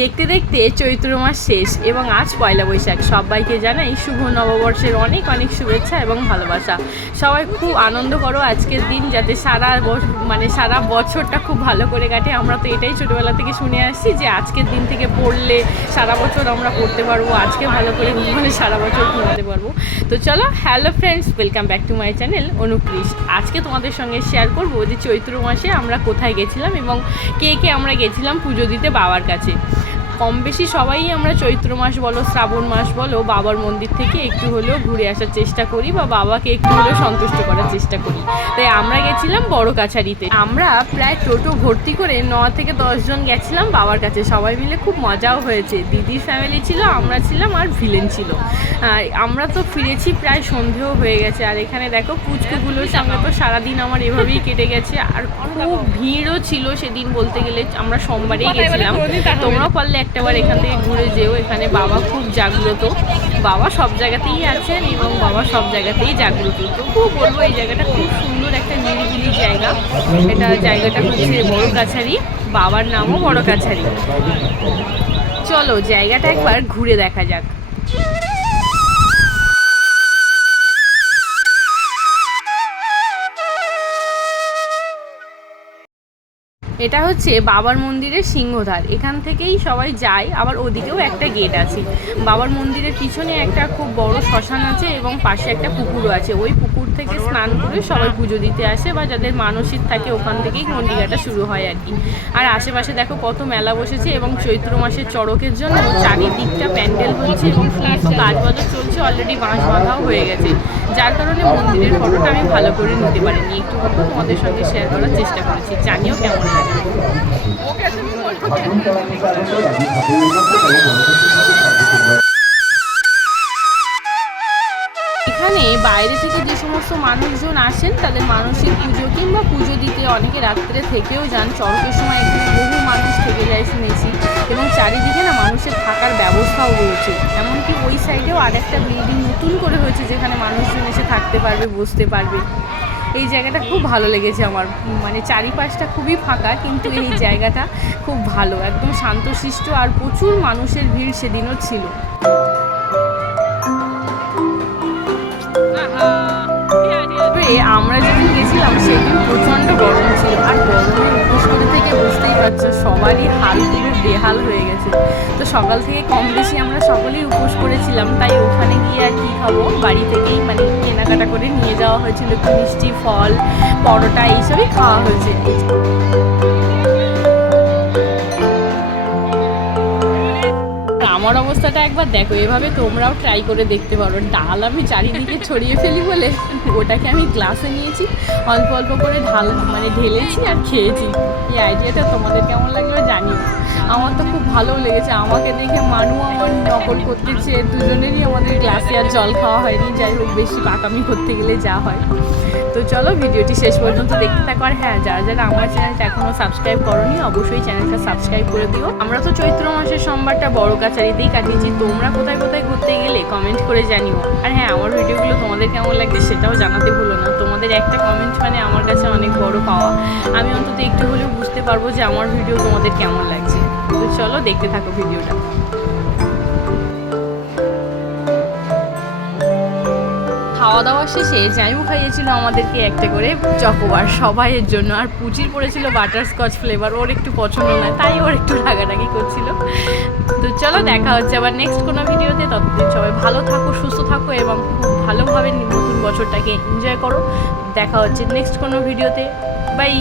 দেখতে দেখতে চৈত্র মাস শেষ এবং আজ পয়লা বৈশাখ। সবাইকে জানাই শুভ নববর্ষের অনেক অনেক শুভেচ্ছা এবং ভালোবাসা। সবাই খুব আনন্দ করো আজকের দিন, যাতে সারা বছরটা খুব ভালো করে কাটে। আমরা তো এটাই ছোটোবেলা থেকে শুনে আসছি যে আজকের দিন থেকে পড়লে সারা বছর আমরা পড়তে পারবো, আজকে ভালো করে সারা বছর ঘুমাতে পারবো। তো চলো, hello friends, welcome back to my channel Anukrish. আজকে তোমাদের সঙ্গে শেয়ার করবো যে চৈত্র মাসে আমরা কোথায় গেছিলাম এবং কে আমরা গেছিলাম পুজো দিতে বাবার কাছে। কম বেশি সবাই আমরা চৈত্র মাস বলো, শ্রাবণ মাস বলো, বাবার মন্দির থেকে একটু হলেও ঘুরে আসার চেষ্টা করি বা বাবাকে একটু হলেও সন্তুষ্ট করার চেষ্টা করি। তাই আমরা গেছিলাম বড় কাছারিতে। আমরা প্রায় টোটো ভর্তি করে 9 থেকে 10 জন গেছিলাম বাবার কাছে। সবাই মিলে খুব মজাও হয়েছে। দিদির ফ্যামিলি ছিল, আমরা ছিলাম, আর ভিলেন ছিল। আর আমরা তো ফিরেছি, প্রায় সন্ধেও হয়ে গেছে। আর এখানে দেখো পুচকুগুলোর সঙ্গে তো সারাদিন আমার এভাবেই কেটে গেছে। আর খুব ভিড়ও ছিল সেদিন, বলতে গেলে আমরা সোমবারেই গেছিলাম। তোমরাও পারলে একটাবার এখান থেকে ঘুরে যেও। এখানে বাবা খুব জাগ্রত, বাবা সব জায়গাতেই আছেন এবং বাবা সব জায়গাতেই জাগ্রত। তবুও বলবো এই জায়গাটা খুব সুন্দর একটা নিরিবিলি জায়গা। জায়গাটা হচ্ছে বড় কাছারি, বাবার নামও বড় কাছারি। চলো জায়গাটা একবার ঘুরে দেখা যাক। এটা হচ্ছে বাবার মন্দিরের সিংহদ্বার। এখান থেকেই সবাই যায়, আবার ওদিকেও একটা গেট আছে। বাবার মন্দিরের পিছনে একটা খুব বড় শ্মশান আছে এবং পাশে একটা পুকুরও আছে। ওই পুকুর থেকে স্নান করে সবাই পুজো দিতে আসে, বা যাদের মানসিক থাকে ওখান থেকেই মন্দিরাটা শুরু হয় আর কি। আর আশেপাশে দেখো কত মেলা বসেছে এবং চৈত্র মাসের চড়কের জন্য চারিদিকটা প্যান্ডেল হচ্ছে এবং সমস্ত কাজবাজও চলছে। অলরেডি বাঁশ বাঁধাও হয়ে গেছে, যার কারণে মন্দিরের ফটোটা আমি ভালো করে নিতে পারিনি। একটু হয়তো তোমাদের সঙ্গে শেয়ার করার চেষ্টা করেছি, জানিও কেমন লাগে। এখানে বাইরে থেকে যে সমস্ত মানুষজন আসেন তাদের মানসিক পুজো কিংবা পুজো দিতে অনেকে রাত্রে থেকেও যান। চড়কের সময় এখানে বহু মানুষ থেকে যায় শুনেছি, এবং চারিদিকে না মানুষের থাকার ব্যবস্থাও রয়েছে। এমনকি ওই সাইডেও আরেকটা বিল্ডিং নতুন করে হয়েছে, যেখানে মানুষজন এসে থাকতে পারবে, বসতে পারবে। এই জায়গাটা খুব ভালো লেগেছে আমার। চারিপাশটা খুবই ফাঁকা, কিন্তু এই জায়গাটা খুব ভালো, একদম শান্তশিষ্ট। আর প্রচুর মানুষের ভিড় সেদিনও ছিল। আমরা যেদিন গেছিলাম সেদিন প্রচণ্ড গরম ছিল, আর গরমে উপোস করে থেকে বুঝতেই পারছো সবারই হাল পুরো বেহাল হয়ে গেছে। তো সকাল থেকে কম বেশি আমরা সকলেই উপোস করেছিলাম। তাই ওখানে গিয়ে আর কী খাবো, বাড়ি থেকেই কেনাকাটা করে নিয়ে যাওয়া হয়েছিল। একটু মিষ্টি, ফল, পরোটা এইসবই খাওয়া হয়েছে। আমার অবস্থাটা একবার দেখো, এভাবে তোমরাও ট্রাই করে দেখতে পারো। ডাল আমি চারিদিকে ছড়িয়ে ফেলি বলে ওটাকে আমি গ্লাসে নিয়েছি, অল্প অল্প করে ঢেলেছি আর খেয়েছি। এই আইডিয়াটা তোমাদের কেমন লাগলো জানিও। আমার তো খুব ভালো লেগেছে। আমাকে দেখে মানু আমার নকল করতেছে। দুজনেরই আমাদের গ্লাসে আর জল খাওয়া হয়নি। যাই হোক, বেশি পাকামি করতে গেলে যা হয়। তো চলো ভিডিওটি শেষ পর্যন্ত দেখতে থাকো। আর হ্যাঁ, যারা আমার চ্যানেলটা এখনও সাবস্ক্রাইব করোনি অবশ্যই চ্যানেলটা সাবস্ক্রাইব করে দিও। আমরা তো চৈত্র মাসের সোমবারটা বড় কাছারিতেই কাটিয়েছি। তোমরা কোথায় কোথায় ঘুরতে গেলে কমেন্ট করে জানিও। আর হ্যাঁ, আমার ভিডিওগুলো তোমাদের কেমন লাগছে সেটাও জানাতে ভুলো না। তোমাদের একটা কমেন্ট আমার কাছে অনেক বড় পাওয়া। আমি অন্তত একটু হলেও বুঝতে পারবো যে আমার ভিডিও তোমাদের কেমন লাগছে। তো চলো দেখতে থাকো ভিডিওটা। খাওয়া দাওয়া শেষে জাইমু খাইয়েছিল আমাদেরকে একটা করে চকোবার সবাইয়ের জন্য। আর পুচির পড়েছিল বাটারস্কচ ফ্লেভার, ওর একটু পছন্দ নয়, তাই ওর একটু রাগারাগি করছিল। তো চলো দেখা হচ্ছে আবার নেক্সট কোনো ভিডিওতে। ততদিন সবাই ভালো থাকো, সুস্থ থাকো এবং খুব ভালোভাবে নতুন বছরটাকে এনজয় করো। দেখা হচ্ছে নেক্সট কোনো ভিডিওতে। বাই।